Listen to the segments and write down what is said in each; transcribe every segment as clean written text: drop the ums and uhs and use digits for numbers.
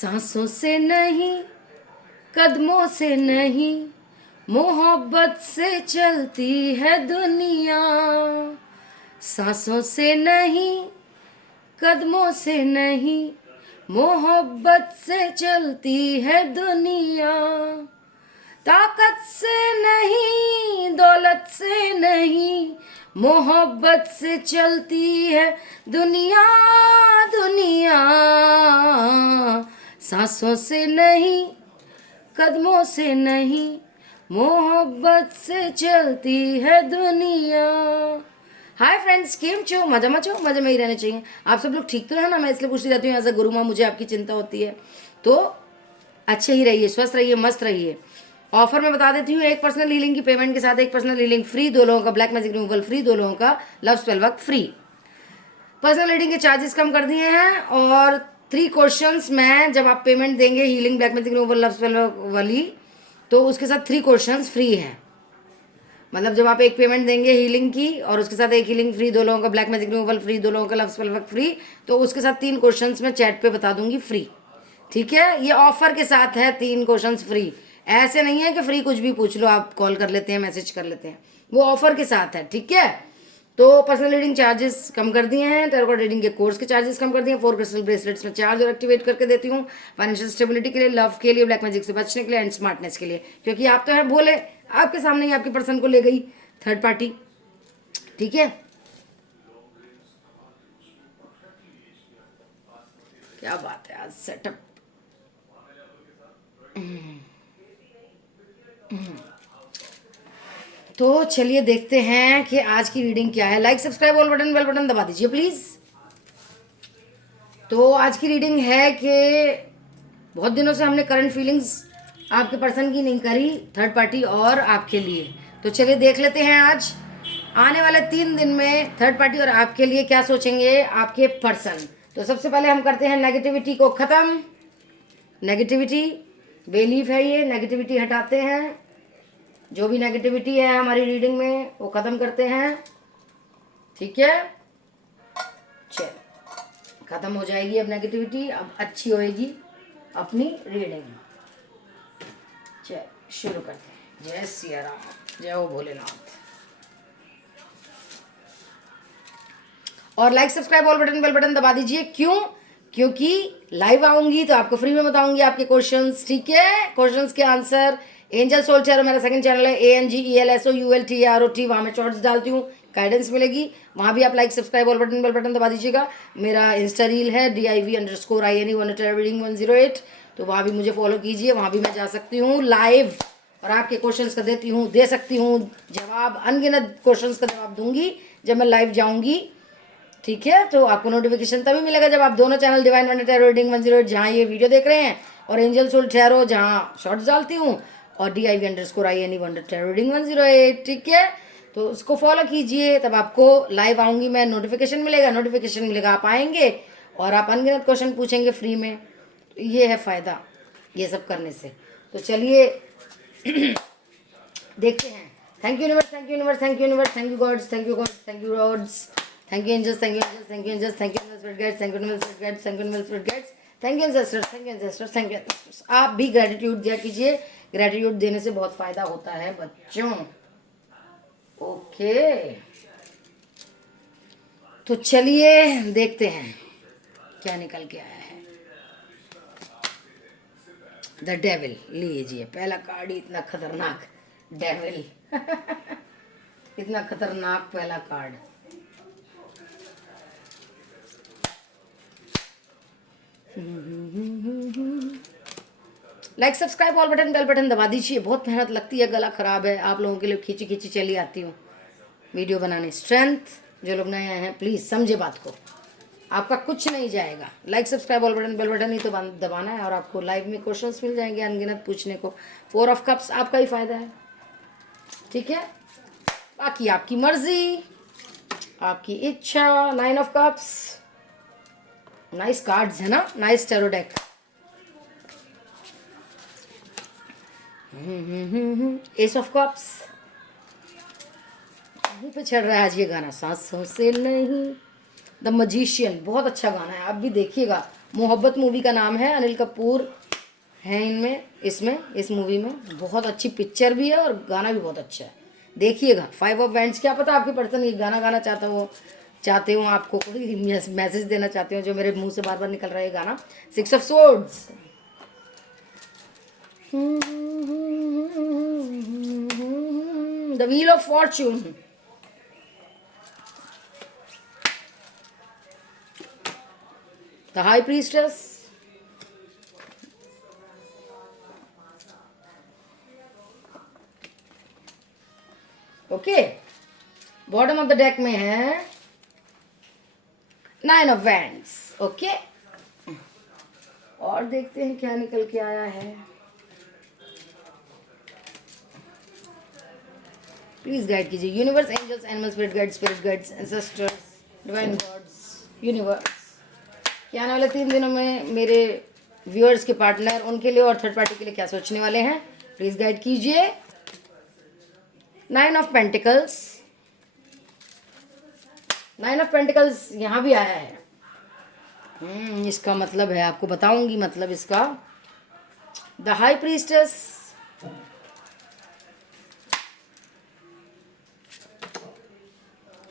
सांसों से नहीं, कदमों से नहीं, मोहब्बत से चलती है दुनिया। सांसों से नहीं, कदमों से नहीं, मोहब्बत से चलती है दुनिया। ताकत से नहीं, दौलत से नहीं, मोहब्बत से चलती है दुनिया दुनिया। सांसों से नहीं, कदमों से नहीं, मोहब्बत से चलती है दुनिया। हाय फ्रेंड्स, केम छो? मजा में ही रहने चाहिए। आप सब लोग ठीक तो है ना? मैं इसलिए पूछती रहती हूँ एज अ गुरु माँ, मुझे आपकी चिंता होती है। तो अच्छे ही रहिए, स्वस्थ रहिए, मस्त रहिए। ऑफर में बता देती हूँ, एक पर्सनल हीलिंग की पेमेंट के साथ एक पर्सनल हीलिंग फ्री, 2 लोगों का ब्लैक मैजिक रिमूवल फ्री, 2 लोगों का love spell work free. Personal reading के चार्जेस कम कर दिए हैं और 3 क्वेश्चंस में जब आप पेमेंट देंगे healing, black magic removal, love spell work वाली, तो उसके साथ 3 क्वेश्चंस फ्री है। मतलब जब आप एक पेमेंट देंगे हीलिंग की और उसके साथ एक हीलिंग फ्री, 2 लोगों का ब्लैक मैजिक रिमूवल फ्री, 2 लोगों का लव स्पेल वर्क फ्री, तो उसके साथ 3 क्वेश्चंस मैं चैट पे बता दूंगी फ्री। ठीक है, ये ऑफर के साथ है, 3 क्वेश्चंस फ्री। ऐसे नहीं है कि फ्री कुछ भी पूछ लो, आप कॉल कर लेते हैं, मैसेज कर लेते हैं, वो ऑफर के साथ है। ठीक है, तो पर्सनल रीडिंग चार्जेस कम कर दिए हैं, टेरोट रीडिंग के कोर्स के चार्जेस कम कर दिए हैं, 4 क्रिस्टल ब्रेसलेट्स में चार्ज और एक्टिवेट करके देती हूँ, फाइनेंशियल स्टेबिलिटी के लिए, लव के लिए, ब्लैक मैजिक से बचने के लिए एंड स्मार्टनेस के लिए। क्योंकि आप तो हैं भोले, आपके सामने ही आपके पर्सन को ले गई थर्ड पार्टी। ठीक है, क्या बात है आज सेटअप। तो चलिए देखते हैं कि आज की रीडिंग क्या है। Like, subscribe, all button, bell button दबा दीजिए प्लीज। तो आज की रीडिंग है कि बहुत दिनों से हमने करंट फीलिंग्स आपके पर्सन की नहीं करी, थर्ड पार्टी और आपके लिए। तो चलिए देख लेते हैं आज आने वाले 3 दिन में थर्ड पार्टी और आपके लिए क्या सोचेंगे आपके पर्सन। तो सबसे पहले हम करते हैं नेगेटिविटी को खत्म। नेगेटिविटी बेलीफ है, ये नेगेटिविटी हटाते हैं। जो भी नेगेटिविटी है हमारी रीडिंग में वो खत्म करते हैं। ठीक है, चल खत्म हो जाएगी अब नेगेटिविटी, अब अच्छी होएगी अपनी रीडिंग। चल शुरू करते हैं। जय सिया राम, जय हो भोलेनाथ। और like, subscribe, all button, bell button दबा दीजिए। क्यों? क्योंकि लाइव आऊंगी तो आपको फ्री में बताऊंगी आपके क्वेश्चंस। ठीक है, क्वेश्चंस के आंसर। एंजल सोल चैरो मेरा सेकंड चैनल है, ANGELSOULTROT, वहाँ मैं शॉर्ट्स डालती हूँ, गाइडेंस मिलेगी। वहाँ भी आप like, subscribe, all button, bell button दबा दीजिएगा। मेरा इंस्टा रील है DIV_INE1 तो वहाँ भी मुझे फॉलो कीजिए, वहाँ भी मैं जा सकती हूँ लाइव और आपके क्वेश्चंस का दे सकती हूँ जवाब। अनगिनत क्वेश्चंस का जवाब दूंगी जब मैं लाइव जाऊँगी। ठीक है, तो आपको नोटिफिकेशन तभी मिलेगा जब आप दोनों channel, divine wonder tarot reading 108 जहाँ ये वीडियो देख रहे हैं, और एंजल सोल टैरो जहाँ शॉर्ट्स डालती हूँ, और DIV_INE वंडर टैरो रीडिंग 108। ठीक है, तो उसको फॉलो कीजिए, तब आपको लाइव आऊँगी मैं, नोटिफिकेशन मिलेगा, आप आएंगे और आप अनगिनत क्वेश्चन पूछेंगे फ्री में। तो ये है फ़ायदा ये सब करने से। तो चलिए देखते हैं। Thank you universe, thank you universe, thank you universe, thank you gods, thank you gods, thank you lords, thank you angels, thank you angels, thank you angels, thank you universe guides, thank you universe guides, thank you universe guides, thank you ancestors, thank you ancestors, thank you ancestors. आप भी gratitude दिया कीजिए, gratitude देने से बहुत फायदा होता है बच्चों। ओके, तो चलिए देखते हैं क्या निकल के आया है। द डेविल लीजिए पहला कार्ड ही, इतना खतरनाक डेविल इतना खतरनाक पहला card. Like, subscribe, all button, bell button दबा दीजिए। बहुत मेहनत लगती है, गला खराब है, आप लोगों के लिए खींची खींची चली आती हूँ वीडियो बनाने। स्ट्रेंथ, जो लोग नए आए हैं प्लीज़ समझे बात को, आपका कुछ नहीं जाएगा। Like, subscribe, all button, bell button ही तो दबाना है और आपको लाइव में क्वेश्चंस मिल जाएंगे अनगिनत पूछने को। 4 ऑफ कप्स आपका ही फायदा है। ठीक है, बाकी आपकी मर्जी, आपकी इच्छा। 9 ऑफ कप्स, नाइस कार्ड्स है ना, nice tarot deck. S of cups, मुंह पे चढ़ रहा है आज ये गाना, सांसों से नहीं। द मजिशियन बहुत अच्छा गाना है, आप भी देखिएगा, मोहब्बत मूवी का नाम है, अनिल कपूर है इस मूवी में। बहुत अच्छी पिक्चर भी है और गाना भी बहुत अच्छा है, देखिएगा। 5 ऑफ वैंड्स, क्या पता आपकी पर्सन ये गाना गाना चाहते हो, आपको कोई मैसेज देना चाहते हो, जो मेरे मुंह से बार बार निकल रहा है ये गाना। 6 of swords, the wheel of Fortune, the high priestess, okay. Bottom of the deck में है 9 ऑफ वैंड्स, ओके। और देखते हैं क्या निकल के आया है। प्लीज गाइड कीजिए universe, angels, animal, spirit guides, ancestors, divine gods, universe, कि आने वाले 3 दिनों में मेरे व्यूअर्स के पार्टनर, उनके लिए और थर्ड पार्टी के लिए क्या सोचने वाले हैं, प्लीज गाइड कीजिए। 9 ऑफ पेंटिकल्स, 9 ऑफ पेंटिकल्स यहाँ भी आया है। इसका मतलब है, आपको बताऊंगी मतलब इसका। The high priestess,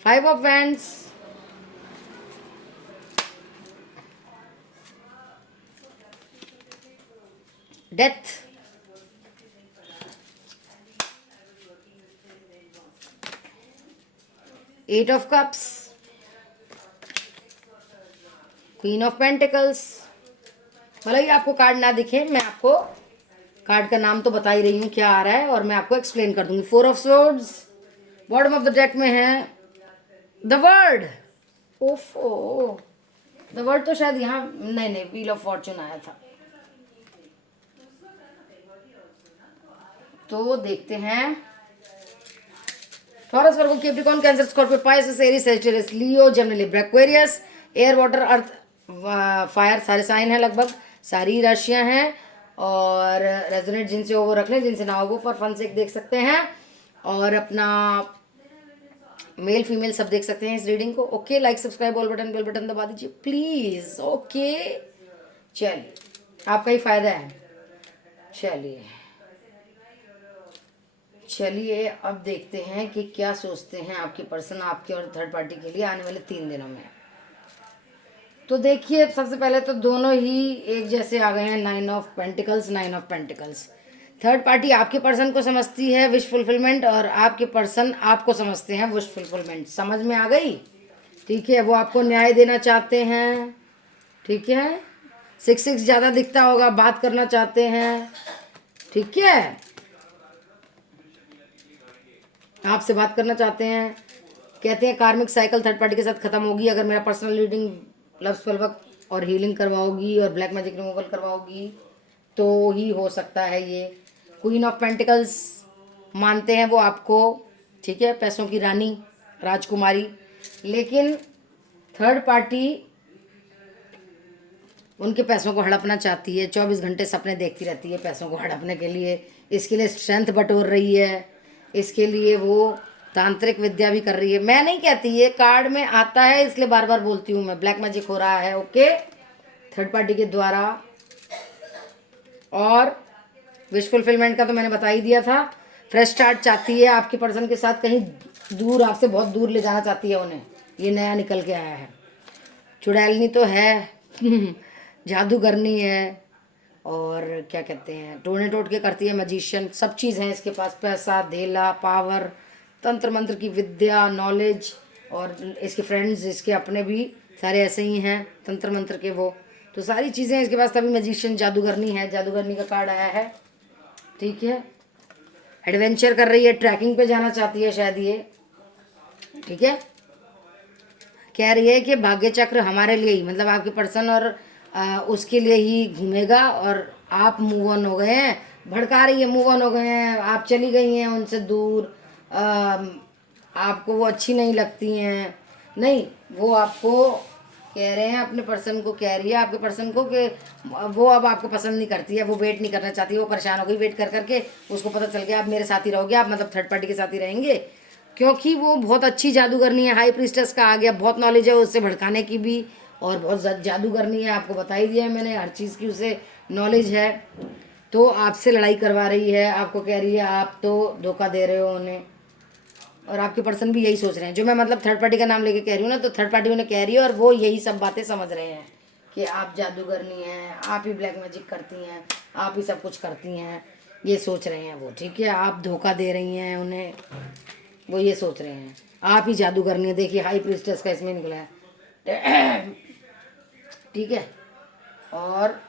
five of wands, death, eight of cups, queen of pentacles. भले ही आपको कार्ड ना दिखे, मैं आपको कार्ड का नाम तो बता ही रही हूँ क्या आ रहा है, और मैं आपको एक्सप्लेन कर दूंगी। 4 of swords, bottom of the deck में है द वर्ड। ओफो, द वर्ड तो शायद यहाँ नहीं, व्हील ऑफ फॉर्चून आया था। तो देखते हैं। Taurus, Virgo, Capricorn, Cancer, Scorpio, Pisces, Aries, Sagittarius, Leo, Gemini, Libra, Aquarius, air, water, earth, fire, सारे साइन हैं, लगभग सारी राशियां हैं। और रेजोनेट जिनसे हो वो रख लें, जिनसे ना हो वो फॉर फन से देख सकते हैं। और अपना मेल फीमेल सब देख सकते हैं इस रीडिंग को। Okay, like, subscribe, bell button दबा दीजिए प्लीज। ओके, चलिए, आपका ही फायदा है। चलिए अब देखते हैं कि क्या सोचते हैं आपके पर्सन आपके और थर्ड पार्टी के लिए आने वाले 3 दिनों में। तो देखिए, सबसे पहले तो दोनों ही एक जैसे आ गए हैं। 9 of pentacles, 9 of pentacles. Third party आपके पर्सन को समझती है विश फुलफिलमेंट, और आपके पर्सन आपको समझते हैं विश फुलफिलमेंट। समझ में आ गई? ठीक है, वो आपको न्याय देना चाहते हैं। ठीक है, 6 ज़्यादा दिखता होगा, बात करना चाहते हैं। ठीक है, आपसे बात करना चाहते हैं। कहते हैं कार्मिक साइकिल थर्ड पार्टी के साथ खत्म होगी अगर मेरा पर्सनल रीडिंग, लव स्पेलवर्क और हीलिंग करवाओगी और ब्लैक मैजिक रिमूवल करवाओगी तो ही हो सकता है ये। क्वीन ऑफ पेंटिकल्स मानते हैं वो आपको, ठीक है, पैसों की रानी, राजकुमारी। लेकिन थर्ड पार्टी उनके पैसों को हड़पना चाहती है, 24 घंटे सपने देखती रहती है पैसों को हड़पने के लिए। इसके लिए स्ट्रेंथ बटोर रही है, इसके लिए वो तांत्रिक विद्या भी कर रही है। मैं नहीं कहती, ये कार्ड में आता है इसलिए बार बार बोलती हूँ मैं। ब्लैक मैजिक हो रहा है, ओके, थर्ड पार्टी के द्वारा। और विश फुलफिलमेंट का तो मैंने बता ही दिया था। फ्रेश स्टार्ट चाहती है आपके पर्सन के साथ, कहीं दूर, आपसे बहुत दूर ले जाना चाहती है उन्हें। ये नया निकल के आया है। चुड़ैलनी तो है जादूगरनी है, और क्या कहते हैं, टोने टोटके करती है, मैजिशियन, सब चीज़ है इसके पास। पैसा, धेला, पावर, तंत्र मंत्र की विद्या, नॉलेज। और इसके फ्रेंड्स, इसके अपने भी सारे ऐसे ही हैं तंत्र मंत्र के वो। तो सारी चीज़ें इसके पास, तभी मैजिशियन, जादूगरनी है। जादूगरनी का कार्ड आया है। ठीक है, एडवेंचर कर रही है, ट्रैकिंग पे जाना चाहती है शायद ये। ठीक है, कह रही है कि भाग्य चक्र हमारे लिए ही, मतलब आपके पर्सन और उसके लिए ही घूमेगा। और आप मूव ऑन हो गए हैं, भड़का रही है, मूव ऑन हो गए हैं, आप चली गई हैं उनसे दूर। आपको वो अच्छी नहीं लगती हैं। नहीं, वो आपको कह रहे हैं, अपने पर्सन को कह रही है, आपके पर्सन को, कि वो अब आपको पसंद नहीं करती है, वो वेट नहीं करना चाहती है, वो परेशान हो गई वेट कर करके। उसको पता चल गया आप मेरे साथ ही रहोगे, आप मतलब थर्ड पार्टी के साथ ही रहेंगे, क्योंकि वो बहुत अच्छी जादूगरनी है। हाई प्रीस्टेस का आ गया, बहुत नॉलेज है उससे भड़काने की भी और बहुत जादूगरनी है, आपको बता ही दिया है मैंने, हर चीज़ की उसे नॉलेज है। तो आपसे लड़ाई करवा रही है, आपको कह रही है आप तो धोखा दे रहे हो उन्हें, और आपके पर्सन भी यही सोच रहे हैं। जो मैं मतलब थर्ड पार्टी का नाम लेके कह रही हूँ ना, तो थर्ड पार्टी उन्हें कह रही है और वो यही सब बातें समझ रहे हैं कि आप जादूगरनी हैं, आप ही ब्लैक मैजिक करती हैं, आप ही सब कुछ करती हैं, ये सोच रहे हैं वो। ठीक है, आप धोखा दे रही हैं उन्हें, वो ये सोच रहे हैं। आप ही जादूगरनी है, देखिए हाई प्रीस्टेस का इसमें निकला है। ठीक है, और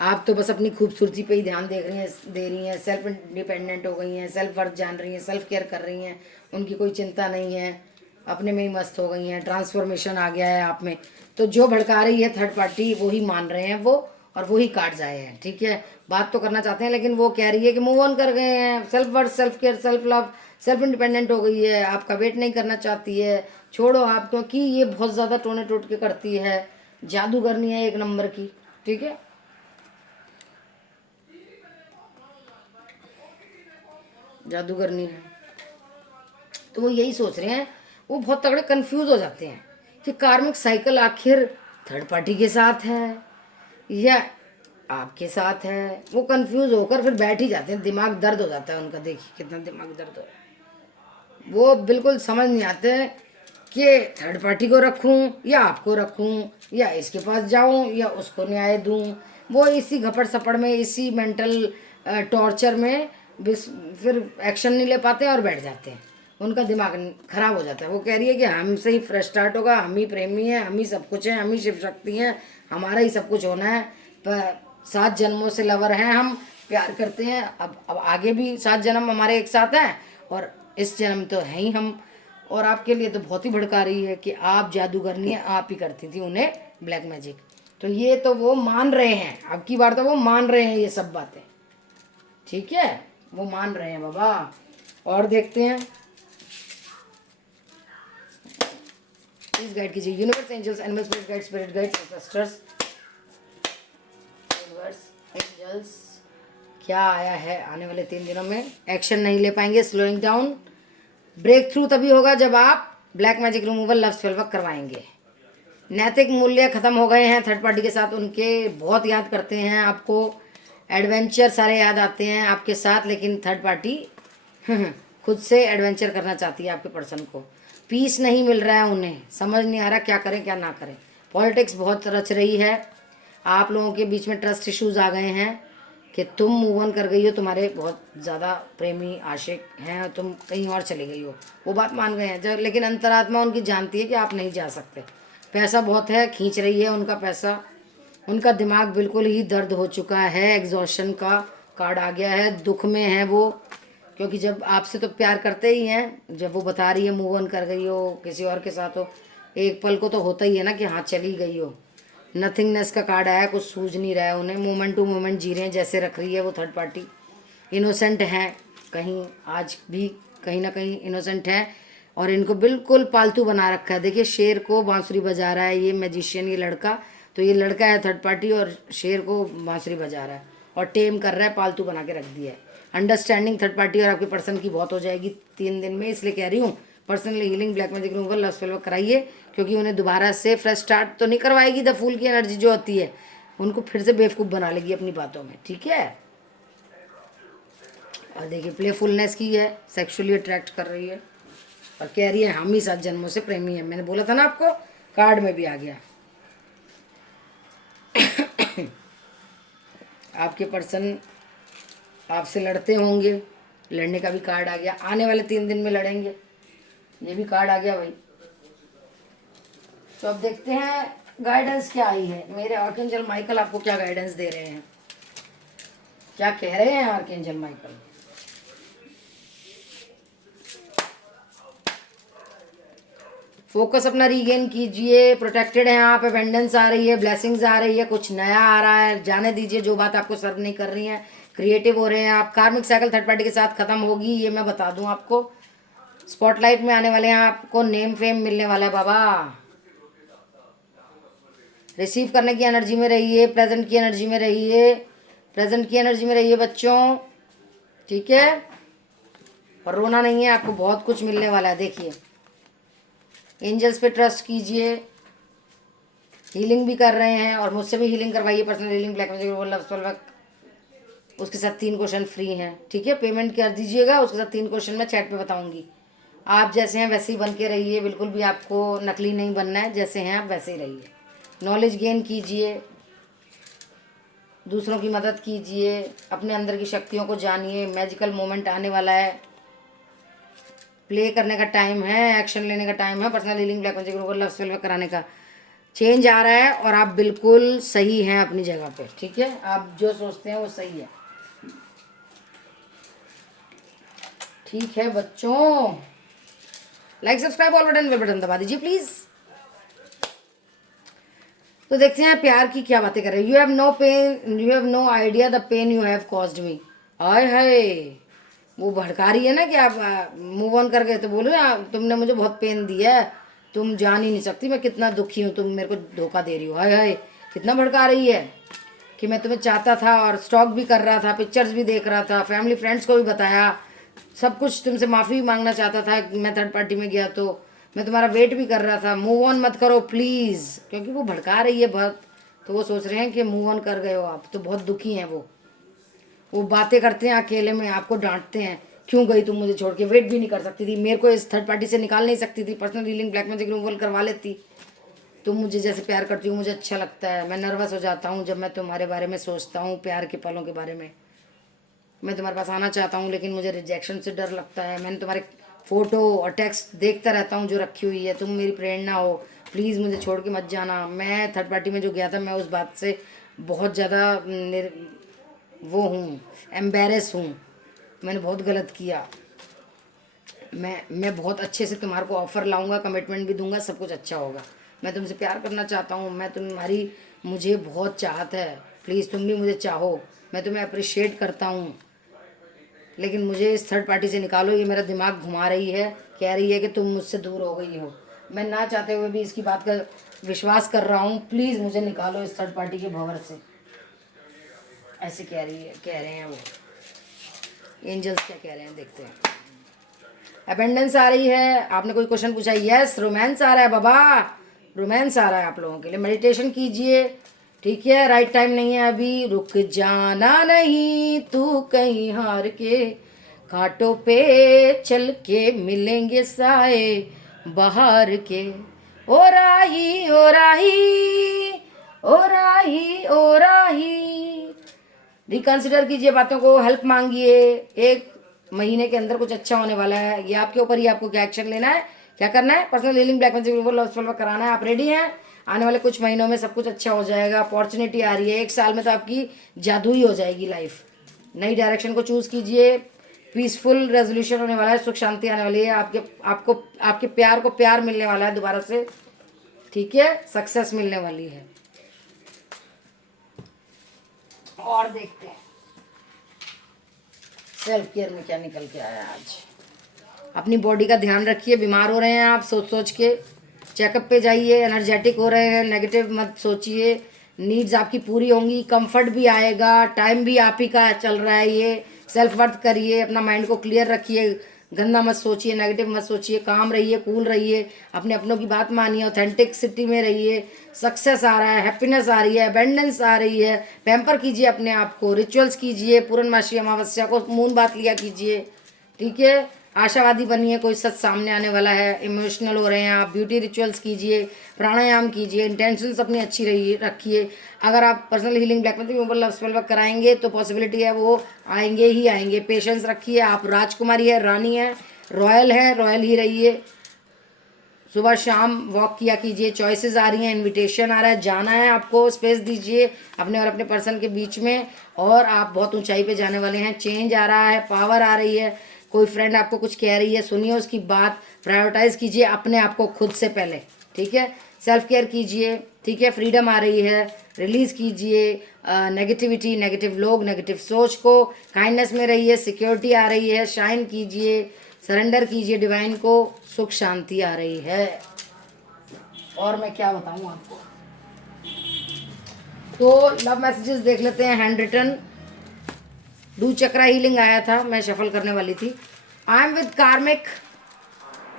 आप तो बस अपनी खूबसूरती पे ही ध्यान दे रही हैं, सेल्फ इंडिपेंडेंट हो गई हैं, सेल्फ वर्थ जान रही हैं, सेल्फ केयर कर रही हैं, उनकी कोई चिंता नहीं है, अपने में ही मस्त हो गई हैं, ट्रांसफॉर्मेशन आ गया है आप में। तो जो भड़का रही है थर्ड पार्टी वो ही मान रहे हैं वो, और वो ही काट जाए हैं। ठीक है, बात तो करना चाहते हैं लेकिन वो कह रही है कि मूव ऑन कर गए हैं, self worth, self care, self love, self independent हो गई है, आपका वेट नहीं करना चाहती है, छोड़ो आप, क्योंकि ये बहुत ज़्यादा टोने टोट के करती है, जादूगरनी है एक नंबर की। ठीक है, जादूगरनी है। तो वो यही सोच रहे हैं, वो बहुत तगड़े कंफ्यूज हो जाते हैं कि कार्मिक साइकिल आखिर थर्ड पार्टी के साथ है या आपके साथ है। वो कंफ्यूज होकर फिर बैठ ही जाते हैं, दिमाग दर्द हो जाता है उनका, देखिए कितना दिमाग दर्द हो रहा है। वो बिल्कुल समझ नहीं आते कि थर्ड पार्टी को रखूं या आपको रखूं, या इसके पास जाऊं या उसको न्याय दूं। वो इसी घपड़ सपड़ में, इसी मेंटल टॉर्चर में फिर एक्शन नहीं ले पाते हैं और बैठ जाते हैं, उनका दिमाग खराब हो जाता है। वो कह रही है कि हमसे ही फ्रेश स्टार्ट होगा, हम ही प्रेमी हैं, हम ही सब कुछ हैं, हम ही शिव शक्ति हैं, हमारा ही सब कुछ होना है, पर 7 जन्मों से लवर हैं हम, प्यार करते हैं, अब आगे भी 7 जन्म हमारे एक साथ हैं, और इस जन्म तो है ही हम। और आपके लिए तो बहुत ही भड़का रही है कि आप जादूगरनी है, आप ही करती थी उन्हें ब्लैक मैजिक। तो ये तो वो मान रहे हैं, अब की बार तो वो मान रहे हैं ये सब बातें। ठीक है, वो मान रहे हैं बाबा। और देखते हैं, प्लीज गाइड कीजिए universe, angels, animals, please guide, spirit guide, ancestors, universe, angels, क्या आया है आने वाले 3 दिनों में। एक्शन नहीं ले पाएंगे, स्लोइंग डाउन। ब्रेक थ्रू तभी होगा जब आप black magic removal love spell work करवाएंगे। नैतिक मूल्य खत्म हो गए हैं थर्ड पार्टी के साथ, उनके बहुत याद करते हैं आपको, एडवेंचर सारे याद आते हैं आपके साथ, लेकिन थर्ड पार्टी खुद से एडवेंचर करना चाहती है आपके पर्सन को। पीस नहीं मिल रहा है उन्हें, समझ नहीं आ रहा क्या करें क्या ना करें। पॉलिटिक्स बहुत रच रही है, आप लोगों के बीच में ट्रस्ट इश्यूज आ गए हैं कि तुम मूव ऑन कर गई हो, तुम्हारे बहुत ज़्यादा प्रेमी आशिक हैं और तुम कहीं और चली गई हो, वो बात मान गए हैं। जब लेकिन अंतरात्मा उनकी जानती है कि आप नहीं जा सकते, पैसा बहुत है, खींच रही है उनका पैसा, उनका दिमाग बिल्कुल ही दर्द हो चुका है, एग्जॉशन का कार्ड आ गया है, दुख में है वो, क्योंकि जब आपसे तो प्यार करते ही हैं, जब वो बता रही है मूव ऑन कर गई हो किसी और के साथ हो, एक पल को तो होता ही है ना कि हाँ चली गई हो। नथिंगनेस का कार्ड आया, कुछ सूझ नहीं रहा है उन्हें, मोमेंट टू मोमेंट जी रहे हैं जैसे रख रही है वो थर्ड पार्टी। इनोसेंट हैं कहीं, आज भी कहीं ना कहीं इनोसेंट हैं, और इनको बिल्कुल पालतू बना रखा है। देखिए शेर को बांसुरी बजा रहा है ये मैजिशियन, ये लड़का, तो ये लड़का है थर्ड पार्टी और शेर को बांसुरी बजा रहा है और टेम कर रहा है, पालतू बना के रख दिया है। अंडरस्टैंडिंग थर्ड पार्टी और आपके पर्सन की बहुत हो जाएगी 3 दिन में, इसलिए कह रही हूँ personally healing black magic removal love spell work कराइए, क्योंकि उन्हें दोबारा से फ्रेश स्टार्ट तो नहीं करवाएगी, द फूल की एनर्जी जो होती है उनको फिर से बेवकूफ़ बना लेगी अपनी बातों में। ठीक है, और देखिए प्लेफुलनेस की है, सेक्सुअली अट्रैक्ट कर रही है और कह रही है हम ही 7 जन्मों से प्रेमी है। मैंने बोला था ना आपको, कार्ड में भी आ गया। आपके पर्सन आपसे लड़ते होंगे, लड़ने का भी कार्ड आ गया, आने वाले 3 दिन में लड़ेंगे, ये भी कार्ड आ गया भाई। तो अब देखते हैं गाइडेंस क्या आई है, मेरे आर्कएंजल माइकल आपको क्या गाइडेंस दे रहे हैं, क्या कह रहे हैं आर्कएंजल माइकल। फोकस अपना रीगेन कीजिए, प्रोटेक्टेड हैं आप, अबेंडेंस आ रही है, ब्लेसिंग्स आ रही है, कुछ नया आ रहा है, जाने दीजिए जो बात आपको सर्व नहीं कर रही है, क्रिएटिव हो रहे हैं आप। कार्मिक साइकिल थर्ड पार्टी के साथ खत्म होगी, ये मैं बता दूं आपको। स्पॉटलाइट में आने वाले हैं, आपको नेम फेम मिलने वाला है बाबा। रिसीव करने की एनर्जी में रहिए, प्रेजेंट की एनर्जी में रहिए, प्रेजेंट की एनर्जी में रहिए बच्चों, ठीक है। और रोना नहीं है, आपको बहुत कुछ मिलने वाला है। देखिए एंजल्स पे ट्रस्ट कीजिए, हीलिंग भी कर रहे हैं और मुझसे भी हीलिंग करवाइए, personal healing, black magic, love spell work, उसके साथ 3 क्वेश्चन फ्री हैं, ठीक है। पेमेंट कर दीजिएगा, उसके साथ 3 क्वेश्चन मैं चैट पे बताऊंगी। आप जैसे हैं वैसे ही बन के रहिए, बिल्कुल भी आपको नकली नहीं बनना है, जैसे हैं आप वैसे ही रहिए। नॉलेज गेन कीजिए, दूसरों की मदद कीजिए, अपने अंदर की शक्तियों को जानिए। मैजिकल मोमेंट आने वाला है, प्ले करने का टाइम है, एक्शन लेने का टाइम है, personal healing, black magic, love spell work कराने का चेंज आ रहा है और आप बिल्कुल सही हैं अपनी जगह पे, ठीक है। आप जो सोचते हैं वो सही है, ठीक है बच्चों। Like subscribe all button, bell button दबा दीजिए प्लीज। तो देखते हैं प्यार की क्या बातें कर रहे हैं। You have no pain, you have no idea the pain you have caused me. आय हाय, वो भड़का रही है ना कि आप मूव ऑन कर गए, तो बोलो ना तुमने मुझे बहुत पेन दिया है, तुम जान ही नहीं सकती मैं कितना दुखी हूँ, तुम मेरे को धोखा दे रही हो। हाय हाय, कितना भड़का रही है कि मैं तुम्हें चाहता था और स्टॉक भी कर रहा था, पिक्चर्स भी देख रहा था, फैमिली फ्रेंड्स को भी बताया, सब कुछ, तुमसे माफ़ी भी मांगना चाहता था। मैं थर्ड पार्टी में गया तो मैं तुम्हारा वेट भी कर रहा था। मूव ऑन मत करो प्लीज़, क्योंकि वो भड़का रही है बहुत, तो वो सोच रहे हैं कि मूव ऑन कर गए हो आप, तो बहुत दुखी हैं वो बातें करते हैं अकेले में, आपको डांटते हैं, क्यों गई तुम मुझे छोड़ के, वेट भी नहीं कर सकती थी, मेरे को इस थर्ड पार्टी से निकाल नहीं सकती थी, personal healing, black magic removal करवा लेती। तुम मुझे जैसे प्यार करती हो, मुझे अच्छा लगता है, मैं नर्वस हो जाता हूँ जब मैं तुम्हारे बारे में सोचता हूँ, प्यार के पलों के बारे में। मैं तुम्हारे पास आना चाहता हूँ लेकिन मुझे रिजेक्शन से डर लगता है। मैंने तुम्हारे फ़ोटो और टेक्स्ट देखता रहता हूँ जो रखी हुई है, तुम मेरी प्रेरणा हो, प्लीज़ मुझे छोड़ के मत जाना। मैं थर्ड पार्टी में जो गया था, मैं उस बात से बहुत ज़्यादा वो हूँ, एम्बेरस हूँ, मैंने बहुत गलत किया। मैं बहुत अच्छे से तुम्हारे को ऑफ़र लाऊंगा, कमिटमेंट भी दूंगा, सब कुछ अच्छा होगा। मैं तुमसे प्यार करना चाहता हूँ, मैं तुम्हारी, मुझे बहुत चाहत है, प्लीज़ तुम भी मुझे चाहो, मैं तुम्हें अप्रिशिएट करता हूँ, लेकिन मुझे इस थर्ड पार्टी से निकालो। ये मेरा दिमाग घुमा रही है, कह रही है कि तुम मुझसे दूर हो गई हो। मैं ना चाहते हुए भी इसकी बात का विश्वास कर रहा हूँ, प्लीज़ मुझे निकालो इस थर्ड पार्टी के भंवर से। ऐसे कह रहे हैं वो एंजल्स, क्या कह रहे हैं देखते हैं। अबेंडेंस आ रही है, आपने कोई क्वेश्चन पूछा, यस रोमांस आ रहा है बाबा, रोमांस आ रहा है आप लोगों के लिए। मेडिटेशन कीजिए, ठीक है, राइट टाइम नहीं है अभी, रुक जाना नहीं तू कहीं हार के, कांटों पे चल के मिलेंगे साए बहार के, ओ राही ओ राही ओ राही ओ राही। रिकंसिडर कीजिए बातों को, हेल्प मांगिए, 1 महीने के अंदर कुछ अच्छा होने वाला है। ये आपके ऊपर ही, आपको क्या एक्शन लेना है, क्या करना है। Personal healing, black magic, love spell work कराना है, आप रेडी हैं। आने वाले कुछ महीनों में सब कुछ अच्छा हो जाएगा, अपॉर्चुनिटी आ रही है, 1 साल में तो आपकी जादू ही हो जाएगी लाइफ। नई डायरेक्शन को चूज़ कीजिए, पीसफुल रेजोल्यूशन होने वाला है, सुख शांति आने वाली है, आपके प्यार को प्यार मिलने वाला है दोबारा से, ठीक है, सक्सेस मिलने वाली है। और देखते हैं सेल्फ केयर में क्या निकल के आया आज। अपनी बॉडी का ध्यान रखिए, बीमार हो रहे हैं आप सोच सोच के, चेकअप पे जाइए, एनर्जेटिक हो रहे हैं, नेगेटिव मत सोचिए, नीड्स आपकी पूरी होंगी, कंफर्ट भी आएगा, टाइम भी आप ही का चल रहा है। ये सेल्फ वर्थ करिए, अपना माइंड को क्लियर रखिए, गंदा मत सोचिए, नेगेटिव मत सोचिए, काम रहिए, कूल रहिए, अपने अपनों की बात मानिए, ऑथेंटिसिटी में रहिए। सक्सेस आ रहा है, हैप्पीनेस आ रही है, अबेंडेंस आ रही है। पैम्पर कीजिए अपने आप को, रिचुअल्स कीजिए, पूर्णमासी अमावस्या को मून बात लिया कीजिए, ठीक है। आशावादी बनिए, कोई सच सामने आने वाला है। इमोशनल हो रहे हैं आप, ब्यूटी रिचुअल्स कीजिए, प्राणायाम कीजिए, इंटेंशंस अपनी अच्छी रही रखिए। अगर आप personal healing, black magic, love spell work कराएंगे तो पॉसिबिलिटी है वो आएंगे ही आएंगे। पेशेंस रखिए, आप राजकुमारी है, रानी है, रॉयल है, रॉयल ही रहिए। सुबह शाम वॉक किया कीजिए, चॉइसेस आ रही हैं, इनविटेशन आ रहा है, जाना है आपको, स्पेस दीजिए अपने और अपने पर्सन के बीच में, और आप बहुत ऊंचाई पे जाने वाले हैं। चेंज आ रहा है, पावर आ रही है, कोई फ्रेंड आपको कुछ कह रही है, सुनिए उसकी बात, प्रायोरिटाइज कीजिए अपने आप को खुद से पहले, ठीक है। सेल्फ केयर कीजिए, ठीक है। फ्रीडम आ रही है, रिलीज़ कीजिए नेगेटिविटी, नेगेटिव लोग, नेगेटिव सोच को, काइंडनेस में रहिए, सिक्योरिटी आ रही है, शाइन कीजिए, सरेंडर कीजिए डिवाइन को, सुख शांति आ रही है। और मैं क्या बताऊं आपको, तो लव मैसेजेस देख लेते हैं। Hand written do chakra healing आया था, मैं शफल करने वाली थी। I am with karmic,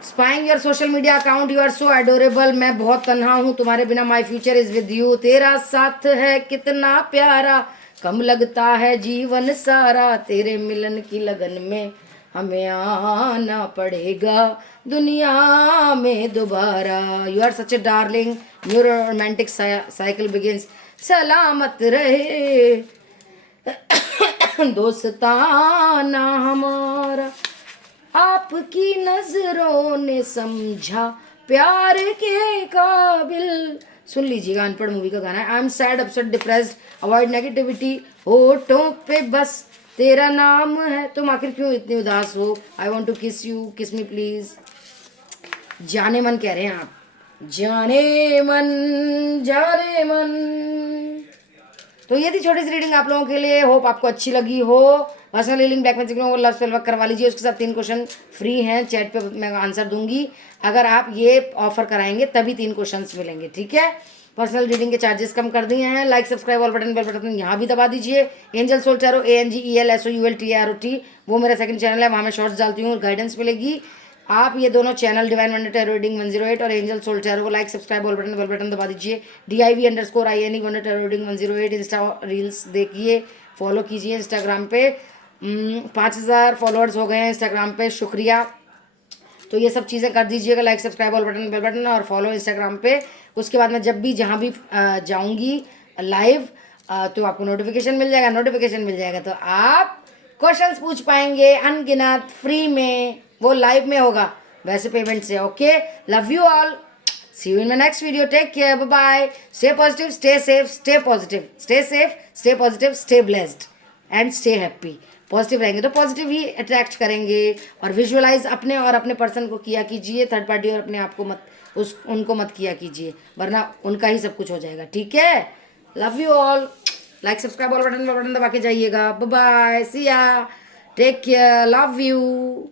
spying your social media account, you are so adorable. मैं बहुत तन्हा हूँ तुम्हारे बिना, my future is with you. तेरा साथ है कितना प्यारा, कम लगता है जीवन सारा, तेरे मिलन की लगन में हमें आना पड़ेगा दुनिया में दोबारा। You are such a darling, new romantic cycle begins. सलामत रहे दोस्ताना हमारा, आपकी नजरों ने समझा प्यार के काबिल। सुन लीजिएगा, अनपढ़ मूवी का गाना है। I am sad, upset, depressed, avoid negativity, होठों पे बस तेरा नाम है। तुम आखिर क्यों इतनी उदास हो? आई वॉन्ट टू किस यू, किस मी प्लीज। जाने मन कह रहे हैं आप, जाने मन, जाने मन। तो ये थी छोटी सी रीडिंग आप लोगों के लिए, होप आपको अच्छी लगी हो। पर्सनल रीडिंग ब्लैक मैजिक में लव स्पेल वर्क करवा लीजिए, उसके साथ 3 क्वेश्चन फ्री हैं, चैट पे मैं आंसर दूंगी। अगर आप ये ऑफर कराएंगे तभी 3 क्वेश्चंस मिलेंगे, ठीक है। पर्सनल रीडिंग के चार्जेस कम कर दिए हैं। Like, subscribe, all button, bell button यहाँ भी दबा दीजिए। एंजल सोल टैरो, ANGELSOULTAROT, वो मेरा सेकंड चैनल है, वहाँ मैं शॉर्ट्स डालती हूँ, गाइडेंस मिलेगी। आप ये दोनों channel divine wonder tarot reading 108 और एंजल सोल टैरो को like, subscribe, all button, bell button दबा दीजिए। DIV_INE wonder tarot reading 108 insta reels देखिए, फॉलो कीजिए इंस्टाग्राम पे। 5000 फॉलोअर्स हो गए हैं इंस्टाग्राम पे, शुक्रिया। तो ये सब चीज़ें कर दीजिएगा, like, subscribe, all button, bell button और फॉलो इंस्टाग्राम पे। उसके बाद में जब भी जहाँ भी जाऊँगी लाइव, तो आपको नोटिफिकेशन मिल जाएगा, नोटिफिकेशन मिल जाएगा तो आप क्वेश्चंस पूछ पाएंगे अनगिनत फ्री में। वो लाइव में होगा, वैसे पेमेंट से। Okay, love you all, see you in my next video, take care, bye bye, stay positive, stay safe, stay positive, stay safe, stay positive, stay blessed and stay happy. Positive रहेंगे तो positive ही attract करेंगे। और visualise अपने और अपने person को किया कीजिए, थर्ड पार्टी और अपने आप को मत, उनको मत किया कीजिए, वरना उनका ही सब कुछ हो जाएगा, ठीक है। Love you all, like, subscribe, all button दबा के जाइएगा। बाय बाय, सी या, टेक केयर, लव यू।